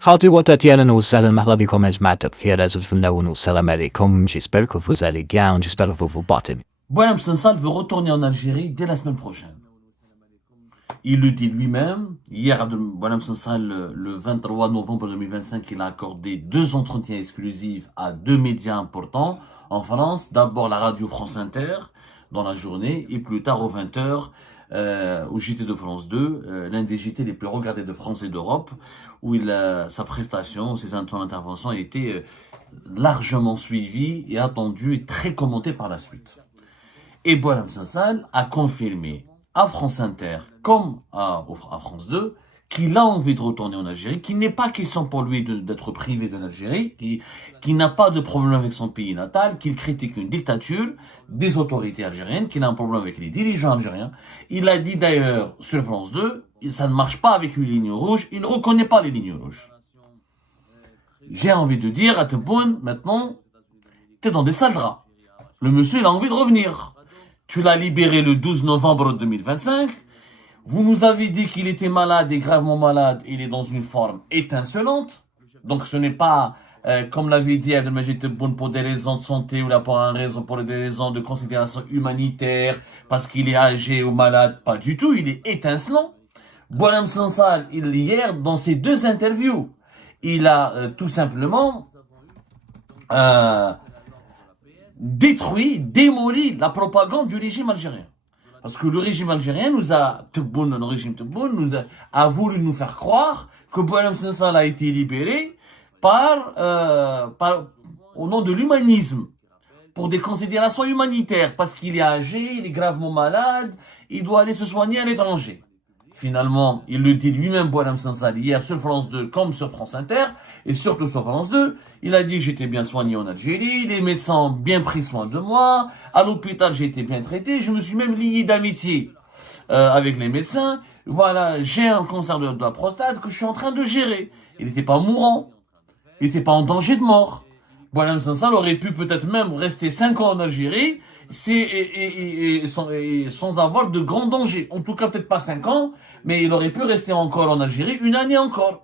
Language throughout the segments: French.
Hadi Tatiana, وسهلا مرحبا بكم يا جماعة الخير. والسلام عليكم. J'espère que vous allez bien, j'espère que vous portez bien. Boualem Sansal veut retourner en Algérie dès la semaine prochaine. Il le dit lui-même. Hier, Boualem Sansal, le 23 novembre 2025, il a accordé 2 entretiens exclusifs à 2 médias importants en France. D'abord la radio France Inter dans la journée et plus tard aux 20h au JT de France 2, l'un des JT les plus regardés de France et d'Europe, où sa prestation, son intervention a été largement suivie et attendue et très commentée par la suite. Et Boualem Sansal a confirmé à France Inter comme à France 2 qu'il a envie de retourner en Algérie, qu'il n'est pas question pour lui d'être privé de l'Algérie, qu'il n'a pas de problème avec son pays natal, qu'il critique une dictature des autorités algériennes, qu'il a un problème avec les dirigeants algériens. Il a dit d'ailleurs sur France 2, ça ne marche pas avec les lignes rouges, il ne reconnaît pas les lignes rouges. J'ai envie de dire à Tebboune, maintenant, t'es dans des sales draps. Le monsieur, il a envie de revenir. Tu l'as libéré le 12 novembre 2025. Vous nous avez dit qu'il était malade et gravement malade. Il est dans une forme étincelante. Donc ce n'est pas, comme l'avait dit Abdelmajid Tebboune, pour des raisons de santé ou là pour des raisons de considération humanitaire, parce qu'il est âgé ou malade. Pas du tout, il est étincelant. Boualem Sansal, hier, dans ses 2 interviews, il a tout simplement détruit, démoli la propagande du régime algérien. Parce que le régime algérien le régime Tebboune a voulu nous faire croire que Boualem Sansal a été libéré au nom de l'humanisme, pour des considérations humanitaires, parce qu'il est âgé, il est gravement malade, il doit aller se soigner à l'étranger. Finalement, il le dit lui-même, Boualem Sansal, hier sur France 2 comme sur France Inter, et surtout sur France 2, il a dit que j'étais bien soigné en Algérie, les médecins ont bien pris soin de moi, à l'hôpital j'ai été bien traité, je me suis même lié d'amitié avec les médecins. Voilà, j'ai un cancer de la prostate que je suis en train de gérer. Il n'était pas mourant, il n'était pas en danger de mort. Boualem Sansal aurait pu peut-être même rester 5 ans en Algérie sans avoir de grands dangers. En tout cas, peut-être pas 5 ans, mais il aurait pu rester encore en Algérie 1 année encore.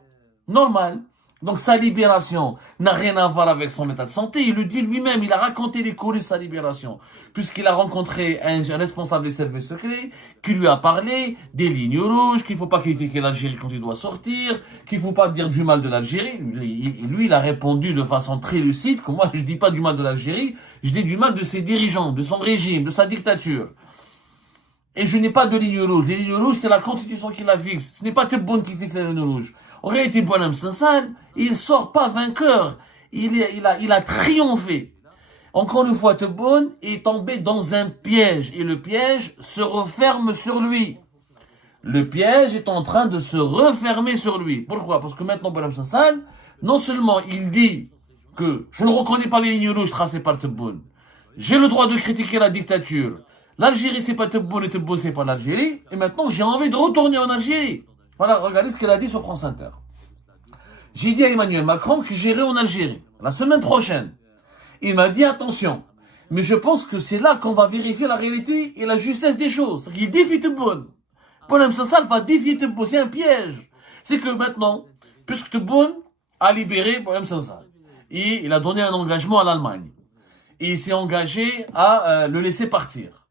Normal. Donc sa libération n'a rien à voir avec son état de santé. Il le dit lui-même, il a raconté les coulisses de sa libération. Puisqu'il a rencontré un responsable des services secrets qui lui a parlé des lignes rouges, qu'il ne faut pas critiquer l'Algérie quand il doit sortir, qu'il ne faut pas dire du mal de l'Algérie. Lui, il a répondu de façon très lucide que moi, je ne dis pas du mal de l'Algérie, je dis du mal de ses dirigeants, de son régime, de sa dictature. Et je n'ai pas de ligne rouge. Les lignes rouges, c'est la Constitution qui la fixe. Ce n'est pas Tebboune qui fixe les lignes rouges. En réalité, Boualem Sansal, il sort pas vainqueur. Il a triomphé. Encore une fois, Tebboune est tombé dans un piège. Et le piège se referme sur lui. Le piège est en train de se refermer sur lui. Pourquoi? Parce que maintenant, Boualem Sansal, non seulement il dit que je ne reconnais pas les lignes rouges tracées par Tebboune. J'ai le droit de critiquer la dictature. L'Algérie, c'est pas Tebboune et Tebboune, c'est pas l'Algérie. Et maintenant, j'ai envie de retourner en Algérie. Voilà, regardez ce qu'elle a dit sur France Inter. J'ai dit à Emmanuel Macron que j'irai en Algérie la semaine prochaine. Il m'a dit attention, mais je pense que c'est là qu'on va vérifier la réalité et la justesse des choses. Il défie Tebboune. Boualem Sansal va défier Tebboune. C'est un piège. C'est que maintenant, puisque Tebboune a libéré Boualem Sansal, et il a donné un engagement à l'Allemagne, et il s'est engagé à le laisser partir.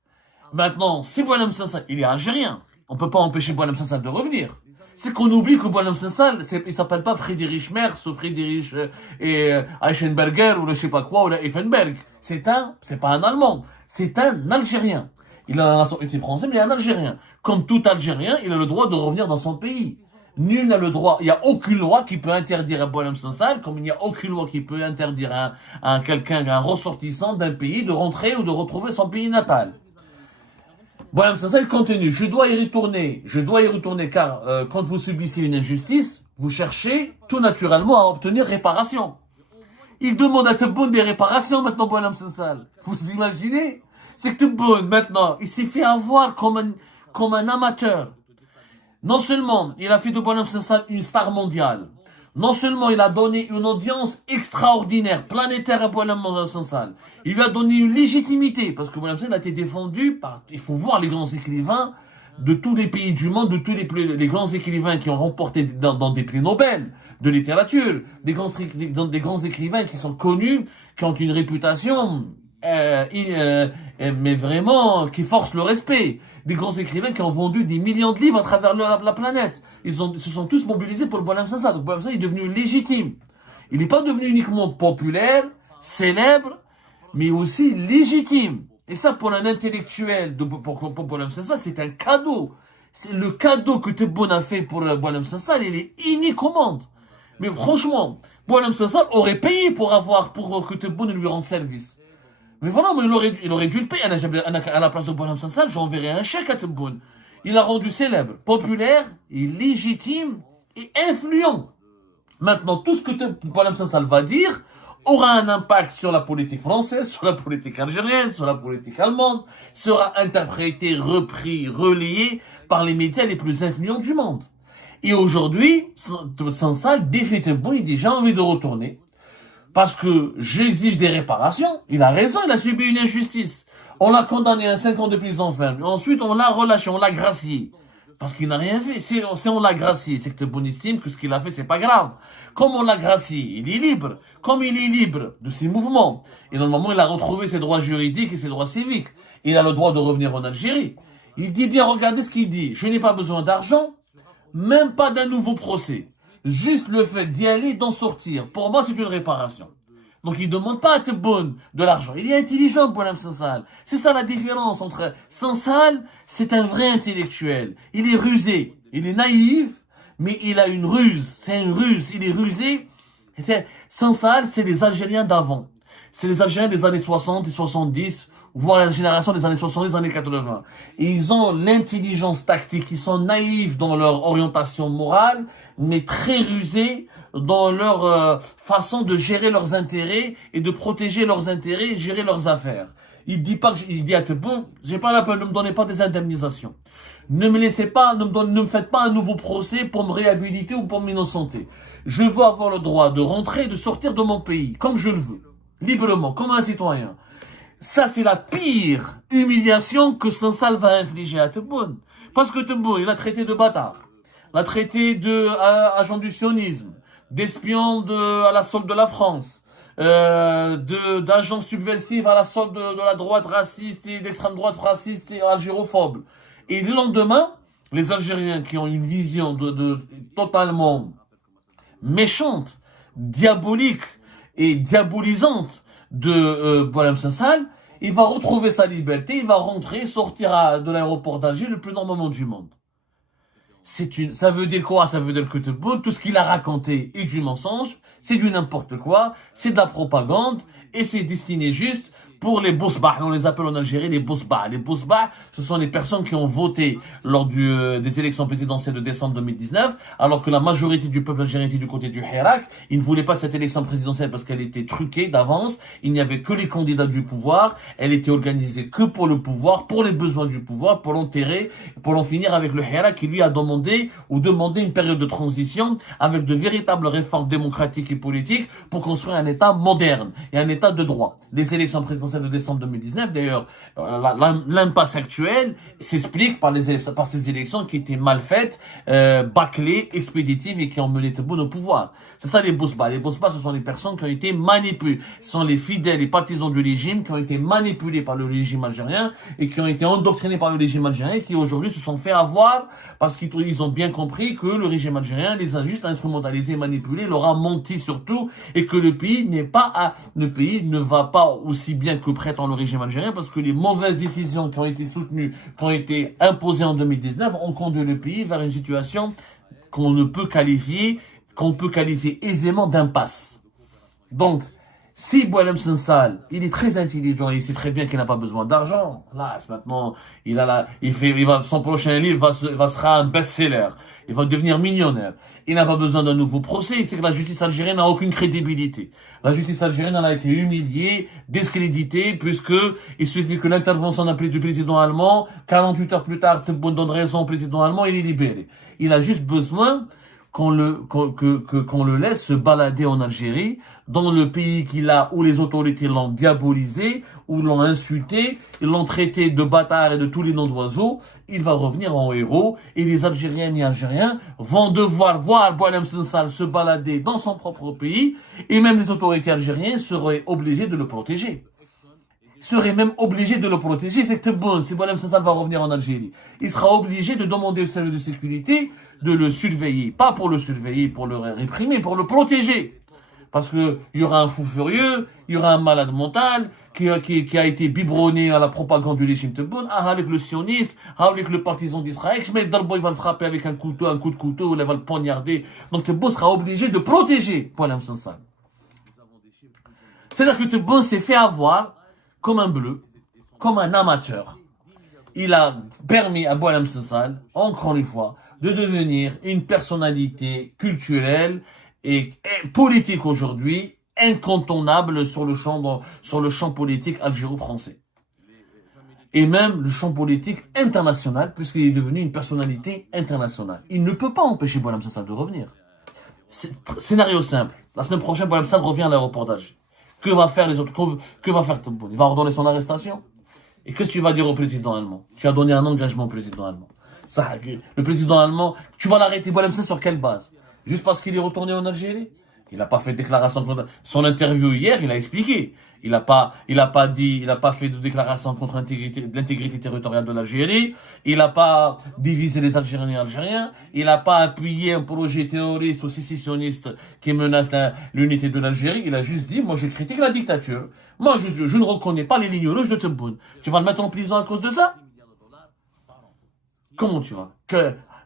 Maintenant, si Boualem Sansal, il est algérien, on ne peut pas empêcher Boualem Sansal de revenir. C'est qu'on oublie que Boualem Sansal, il s'appelle pas Friedrich Merz ou Friedrich Eichenberger ou je sais pas quoi ou la Effenberg. C'est pas un Allemand, c'est un Algérien. Il a la nationalité française, mais il est un Algérien. Comme tout Algérien, il a le droit de revenir dans son pays. Nul n'a le droit, il n'y a aucune loi qui peut interdire à Boualem Sansal, comme il n'y a aucune loi qui peut interdire à quelqu'un, un ressortissant d'un pays de rentrer ou de retrouver son pays natal. Boualem Sansal continue. Je dois y retourner car quand vous subissez une injustice, vous cherchez tout naturellement à obtenir réparation. Il demande à Tebboune des réparations maintenant, Boualem Sansal. Vous imaginez? C'est que Tebboune maintenant, il s'est fait avoir comme un amateur. Non seulement il a fait de Boualem Sansal une star mondiale, non seulement il a donné une audience extraordinaire, planétaire à Boualem Sansal, il lui a donné une légitimité, parce que Boualem Sansal a été défendu par, il faut voir les grands écrivains de tous les pays du monde, de tous les grands écrivains qui ont remporté dans des prix Nobel, de littérature, des grands écrivains qui sont connus, qui ont une réputation, mais vraiment, qui force le respect. Des grands écrivains qui ont vendu des millions de livres à travers la planète. Ils se sont tous mobilisés pour le Boualem Sansal. Donc Boualem Sansal est devenu légitime. Il n'est pas devenu uniquement populaire, célèbre, mais aussi légitime. Et ça, pour un intellectuel, pour Boualem Sansal, c'est un cadeau. C'est le cadeau que Tebboune a fait pour Boualem Sansal, il est unique au monde. Mais franchement, Boualem Sansal aurait payé pour que Tebboune lui rende service. Mais voilà, il aurait dû le payer. À la place de Boualem Sansal, j'enverrai un chèque à Tebboune. Il l'a rendu célèbre, populaire, et légitime, et influent. Maintenant, tout ce que Boualem Sansal va dire aura un impact sur la politique française, sur la politique algérienne, sur la politique allemande, sera interprété, repris, relayé par les médias les plus influents du monde. Et aujourd'hui, Sansal défait Tebboune, il dit j'ai envie de retourner. Parce que j'exige des réparations. Il a raison, il a subi une injustice. On l'a condamné à 5 ans de prison ferme. Ensuite, on l'a relâché, on l'a gracié. Parce qu'il n'a rien fait. Si on l'a gracié, c'est que Tebboune estime que ce qu'il a fait, c'est pas grave. Comme on l'a gracié, il est libre. Comme il est libre de ses mouvements. Et normalement, il a retrouvé ses droits juridiques et ses droits civiques. Il a le droit de revenir en Algérie. Il dit bien, regardez ce qu'il dit. Je n'ai pas besoin d'argent, même pas d'un nouveau procès. Juste le fait d'y aller, d'en sortir. Pour moi, c'est une réparation. Donc, il ne demande pas à Tebboune de l'argent. Il est intelligent, Boualem Sansal. C'est ça la différence entre Sansal, c'est un vrai intellectuel. Il est rusé. Il est naïf, mais il a une ruse. C'est une ruse. Il est rusé. Sansal, c'est les Algériens d'avant. C'est les Algériens des années 60 et 70, voire la génération des années 70, années 80. Et ils ont l'intelligence tactique, ils sont naïfs dans leur orientation morale, mais très rusés dans leur façon de gérer leurs intérêts et de protéger leurs intérêts et gérer leurs affaires. Il dit à Tebboune, j'ai pas la peine, ne me donnez pas des indemnisations. Ne me laissez pas, ne me faites pas un nouveau procès pour me réhabiliter ou pour m'innocenter. Je veux avoir le droit de rentrer et de sortir de mon pays, comme je le veux. Librement, comme un citoyen. Ça, c'est la pire humiliation que Sansal va infliger à Tebboune. Parce que Tebboune, il l'a traité de bâtard. L'a traité d'agent du sionisme, d'espion à la solde de la France, d'agent subversif à la solde de la droite raciste et d'extrême droite raciste et algérophobe. Et le lendemain, les Algériens qui ont une vision totalement méchante, diabolique, et diabolisante de Boualem Sansal, il va retrouver sa liberté, il va rentrer, sortir de l'aéroport d'Alger le plus normalement du monde. Ça veut dire quoi? Ça veut dire que tout ce qu'il a raconté est du mensonge, c'est du n'importe quoi, c'est de la propagande, et c'est destiné juste pour les bousbah, on les appelle en Algérie les bousbah. Les bousbah, ce sont les personnes qui ont voté lors des élections présidentielles de décembre 2019, alors que la majorité du peuple algérien était du côté du Hirak. Ils ne voulaient pas cette élection présidentielle parce qu'elle était truquée d'avance. Il n'y avait que les candidats du pouvoir. Elle était organisée que pour le pouvoir, pour les besoins du pouvoir, pour l'enterrer, pour en finir avec le Hirak qui lui a demandé une période de transition avec de véritables réformes démocratiques et politiques pour construire un État moderne et un État de droit. Les élections présidentielles de décembre 2019, d'ailleurs, l'impasse actuelle s'explique par ces élections qui étaient mal faites, bâclées, expéditives et qui ont mené Tebboune au pouvoir. C'est ça les bousbas. Les bousbas, ce sont les personnes qui ont été manipulées. Ce sont les fidèles et partisans du régime qui ont été manipulés par le régime algérien et qui ont été endoctrinés par le régime algérien et qui aujourd'hui se sont fait avoir parce qu'ils ont bien compris que le régime algérien les a juste instrumentalisés, manipulés, leur a menti surtout et que le pays ne va pas aussi bien que prétend le régime algérien parce que les mauvaises décisions qui ont été soutenues, qui ont été imposées en 2019 ont conduit le pays vers une situation qu'on peut qualifier aisément d'impasse. Donc, si Boualem Sansal, il est très intelligent, il sait très bien qu'il n'a pas besoin d'argent. Là, maintenant, son prochain livre sera un best-seller. Il va devenir millionnaire. Il n'a pas besoin d'un nouveau procès. C'est que la justice algérienne n'a aucune crédibilité. La justice algérienne a été humiliée, discréditée, puisque il suffit que l'intervention du président allemand, 48 heures plus tard, Tebboune donne raison au président allemand, il est libéré. Il a juste besoin qu'on le laisse se balader en Algérie, dans le pays où les autorités l'ont diabolisé, où l'ont insulté, ils l'ont traité de bâtard et de tous les noms d'oiseaux. Il va revenir en héros et les Algériennes et Algériens vont devoir voir Boualem Sansal se balader dans son propre pays et même les autorités algériennes seraient obligées de le protéger. Serait même obligé de le protéger, c'est que bon, si Boualem Sansal va revenir en Algérie, il sera obligé de demander au service de sécurité de le surveiller. Pas pour le surveiller, pour le réprimer, pour le protéger. Parce que il y aura un fou furieux, il y aura un malade mental qui a été biberonné à la propagande du régime Tebboune, avec le sioniste, avec le partisan d'Israël, mais Darbo il va le frapper avec un coup de couteau, il va le poignarder. Donc Tebboune sera obligé de protéger Boualem Sansal. C'est-à-dire que Tebboune s'est fait avoir comme un bleu, comme un amateur. Il a permis à Boualem Sansal, encore une fois, de devenir une personnalité culturelle et politique aujourd'hui, incontournable sur le champ politique algéro-français. Et même le champ politique international, puisqu'il est devenu une personnalité internationale. Il ne peut pas empêcher Boualem Sansal de revenir. Scénario simple. La semaine prochaine, Boualem Sansal revient à l'aéroport d'Alger. Que va faire les autres? Que va faire Tebboune? Il va ordonner son arrestation. Et qu'est-ce que tu vas dire au président allemand? Tu as donné un engagement au président allemand. Ça, le président allemand, tu vas l'arrêter Boualem Sansal sur quelle base? Juste parce qu'il est retourné en Algérie? Il n'a pas fait de déclaration contre... Son interview hier, il a expliqué. Il n'a pas fait de déclaration contre l'intégrité territoriale de l'Algérie. Il n'a pas divisé les Algériens et Algériens. Il n'a pas appuyé un projet terroriste ou sécessionniste qui menace l'unité de l'Algérie. Il a juste dit, moi je critique la dictature. Moi je ne reconnais pas les lignes rouges de Tebboune. Tu vas le mettre en prison à cause de ça? Comment tu vas?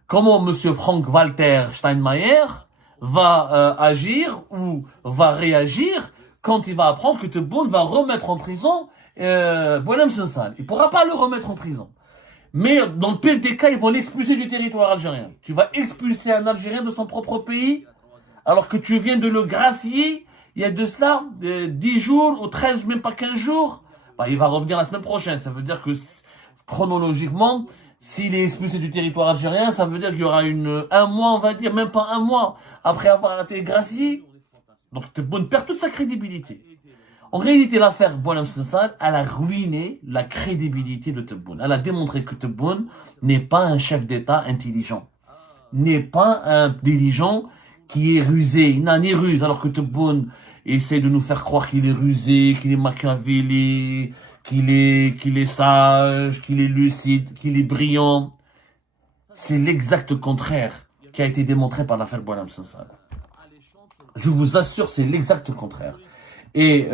Comment monsieur Frank-Walter Steinmeier va agir ou va réagir quand il va apprendre que Tebboune va remettre en prison Boualem Sansal? Il ne pourra pas le remettre en prison. Mais dans le pire des cas, ils vont l'expulser du territoire algérien. Tu vas expulser un Algérien de son propre pays alors que tu viens de le gracier il y a de cela 10 jours ou 13, même pas 15 jours. Bah, il va revenir la semaine prochaine. Ça veut dire que chronologiquement, s'il est expulsé du territoire algérien, ça veut dire qu'il y aura un mois, on va dire, même pas un mois, après avoir été gracié. Donc Tebboune perd toute sa crédibilité. En réalité, l'affaire Boualem Sansal, elle a ruiné la crédibilité de Tebboune. Elle a démontré que Tebboune n'est pas un chef d'État intelligent. N'est pas un dirigeant qui est rusé. Il n'a ni ruse, alors que Tebboune essaie de nous faire croire qu'il est rusé, qu'il est machiavélique, qu'il est sage, qu'il est lucide, qu'il est brillant. C'est l'exact contraire qui a été démontré par l'affaire Boualem Sansal. Je vous assure, c'est l'exact contraire. Et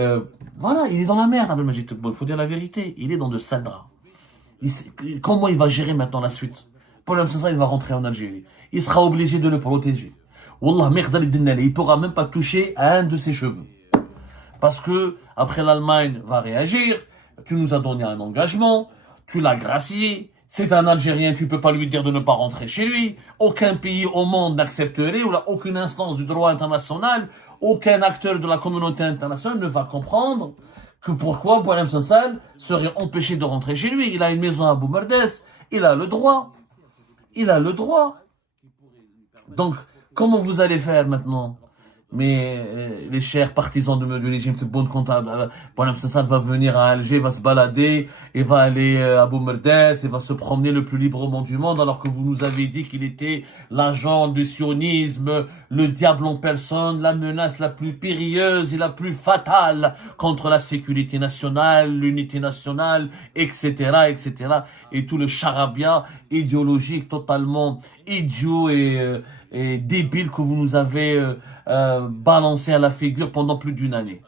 voilà, il est dans la merde, Abdelmajid Tebboune. Il faut dire la vérité. Il est dans de sales draps. Comment il va gérer maintenant la suite? Boualem Sansal, il va rentrer en Algérie. Il sera obligé de le protéger. Wallah, il ne pourra même pas toucher à un de ses cheveux. Parce que, après l'Allemagne va réagir, tu nous as donné un engagement, tu l'as gracié, c'est un Algérien, tu peux pas lui dire de ne pas rentrer chez lui, aucun pays au monde n'accepterait, ou là, aucune instance du droit international, aucun acteur de la communauté internationale ne va comprendre que pourquoi Boualem Sansal serait empêché de rentrer chez lui. Il a une maison à Boumerdes, il a le droit. Il a le droit. Donc, comment vous allez faire maintenant? Mais les chers partisans du régime Tebboune comptable, Boualem Sansal va venir à Alger, va se balader, et va aller à Boumerdes, et va se promener le plus librement du monde, alors que vous nous avez dit qu'il était l'agent du sionisme, le diable en personne, la menace la plus périlleuse et la plus fatale contre la sécurité nationale, l'unité nationale, etc., etc., et tout le charabia idéologique totalement idiot et débile que vous nous avez balancé à la figure pendant plus d'une année.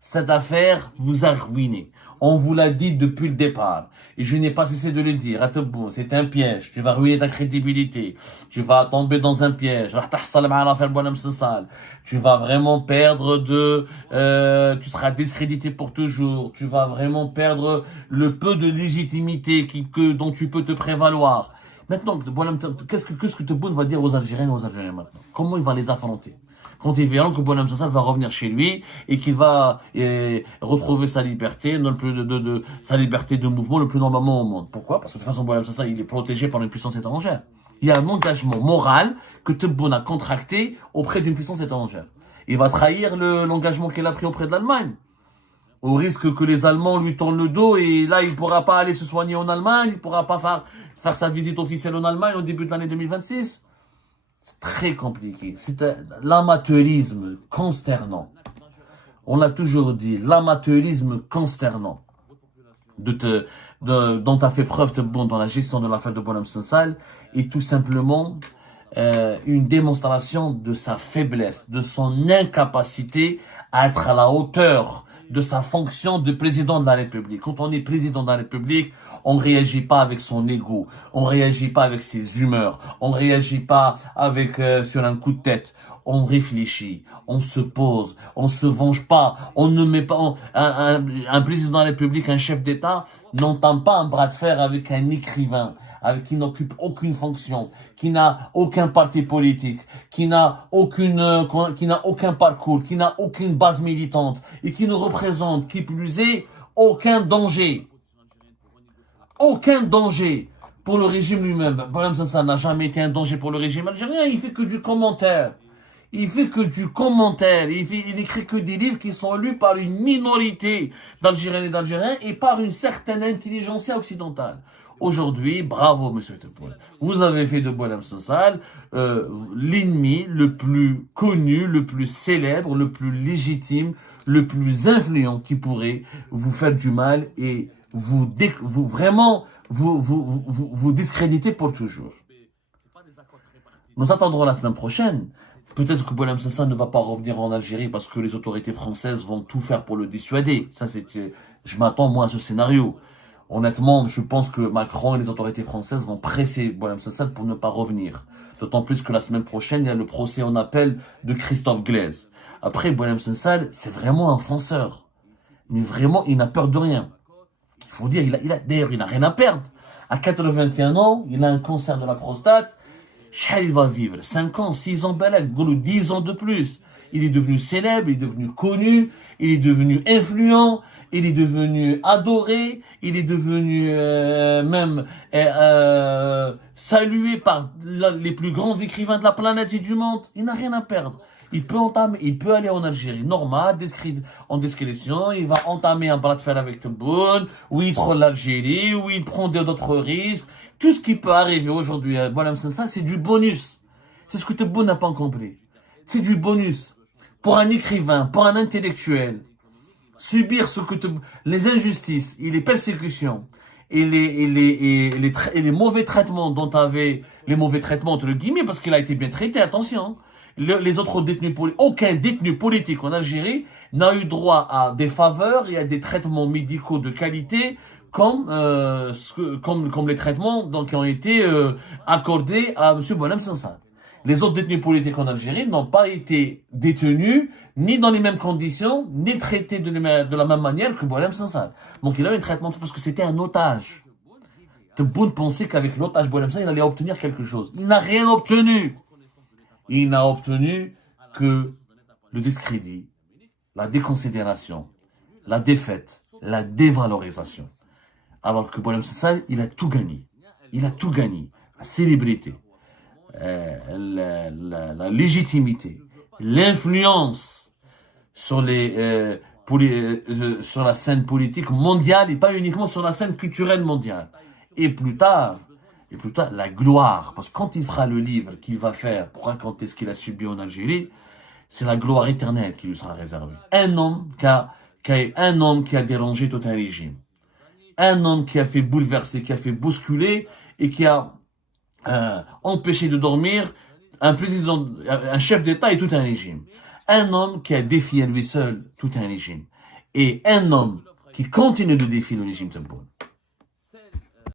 Cette affaire vous a ruiné. On vous l'a dit depuis le départ. Et je n'ai pas cessé de le dire. Tebboune, c'est un piège. Tu vas ruiner ta crédibilité. Tu vas tomber dans un piège. Tu vas vraiment perdre tu seras discrédité pour toujours. Tu vas vraiment perdre le peu de légitimité dont tu peux te prévaloir. Maintenant, qu'est-ce que Tebboune va dire aux Algériens et aux Algériens maintenant? Comment il va les affronter? Quand ils verront que Boualem Sansal va revenir chez lui et qu'il va retrouver sa liberté, sa liberté de mouvement le plus normalement au monde. Pourquoi? Parce que de toute façon, Boualem Sansal, il est protégé par une puissance étrangère. Il y a un engagement moral que Tebboune a contracté auprès d'une puissance étrangère. Il va trahir l'engagement qu'il a pris auprès de l'Allemagne. Au risque que les Allemands lui tournent le dos et là, il ne pourra pas aller se soigner en Allemagne, il ne pourra pas faire sa visite officielle en Allemagne au début de l'année 2026. C'est très compliqué. C'est l'amateurisme consternant. On l'a toujours dit, l'amateurisme consternant dont tu as fait preuve dans la gestion de l'affaire de Bonhomme Sansal est tout simplement une démonstration de sa faiblesse, de son incapacité à être à la hauteur de sa fonction de président de la République. Quand on est président de la République, on ne réagit pas avec son ego, on ne réagit pas avec ses humeurs, on ne réagit pas avec sur un coup de tête. On réfléchit, on se pose, on se venge pas, on ne met pas un président de la République, un chef d'État n'entame pas un bras de fer avec un écrivain, qui n'occupe aucune fonction, qui n'a aucun parti politique, qui n'a aucun parcours, qui n'a aucune base militante et qui ne représente, qui plus est, aucun danger. Aucun danger pour le régime lui-même. Bonhomme Sansal n'a jamais été un danger pour le régime algérien, il fait que du commentaire. Il fait que du commentaire, il écrit que des livres qui sont lus par une minorité d'Algériens et d'Algériens et par une certaine intelligentsia occidentale. Aujourd'hui, bravo monsieur Tebboune, vous avez fait de Bonhomme Sansal l'ennemi le plus connu, le plus célèbre, le plus légitime, le plus influent qui pourrait vous faire du mal et vous discréditer pour toujours. Nous attendrons la semaine prochaine. Peut-être que Bonhomme Sansal ne va pas revenir en Algérie parce que les autorités françaises vont tout faire pour le dissuader. Je m'attends moi à ce scénario. Honnêtement, je pense que Macron et les autorités françaises vont presser Bonhomme Sansal pour ne pas revenir. D'autant plus que la semaine prochaine, il y a le procès en appel de Christophe Glaise. Après, Bonhomme Sansal, c'est vraiment un fonceur. Mais vraiment, il n'a peur de rien. Il faut dire, d'ailleurs, il n'a rien à perdre. À 81 ans, il a un cancer de la prostate. Il va vivre 5 ans, 6 ans, 10 ans de plus. Il est devenu célèbre, il est devenu connu, il est devenu influent, il est devenu adoré, il est devenu salué par les plus grands écrivains de la planète et du monde. Il n'a rien à perdre. Il peut aller en Algérie, normal, en discrétion, il va entamer un bras de fer avec Tebboune, où il troll l'Algérie, où il prend d'autres risques. Tout ce qui peut arriver aujourd'hui à Bonhomme Sansal, c'est du bonus. C'est ce que Tebboune n'a pas compris. C'est du bonus. Pour un écrivain, pour un intellectuel, subir les injustices et les persécutions et les mauvais traitements dont avait les mauvais traitements entre guillemets, parce qu'il a été bien traité, attention. Les autres détenus politiques, aucun détenu politique en Algérie n'a eu droit à des faveurs et à des traitements médicaux de qualité comme les traitements qui ont été accordés à M. Bonhomme Sansal. Les autres détenus politiques en Algérie n'ont pas été détenus ni dans les mêmes conditions, ni traités de la même manière que Bonhomme Sansal. Donc il a eu un traitement parce que c'était un otage. Tebboune pensait qu'avec l'otage Bonhomme Sansal, il allait obtenir quelque chose. Il n'a rien obtenu. Il n'a obtenu que le discrédit, la déconsidération, la défaite, la dévalorisation. Alors que Bonhomme Sansal, il a tout gagné. Il a tout gagné. La célébrité, la légitimité, l'influence sur sur la scène politique mondiale et pas uniquement sur la scène culturelle mondiale. Et plus tard, la gloire. Parce que quand il fera le livre qu'il va faire pour raconter ce qu'il a subi en Algérie, c'est la gloire éternelle qui lui sera réservée. Un homme qui a dérangé tout un régime. Un homme qui a fait bouleverser, qui a fait bousculer et qui a empêché de dormir un chef d'État et tout un régime. Un homme qui a défié à lui seul tout un régime. Et un homme qui continue de défier le régime Tebboune.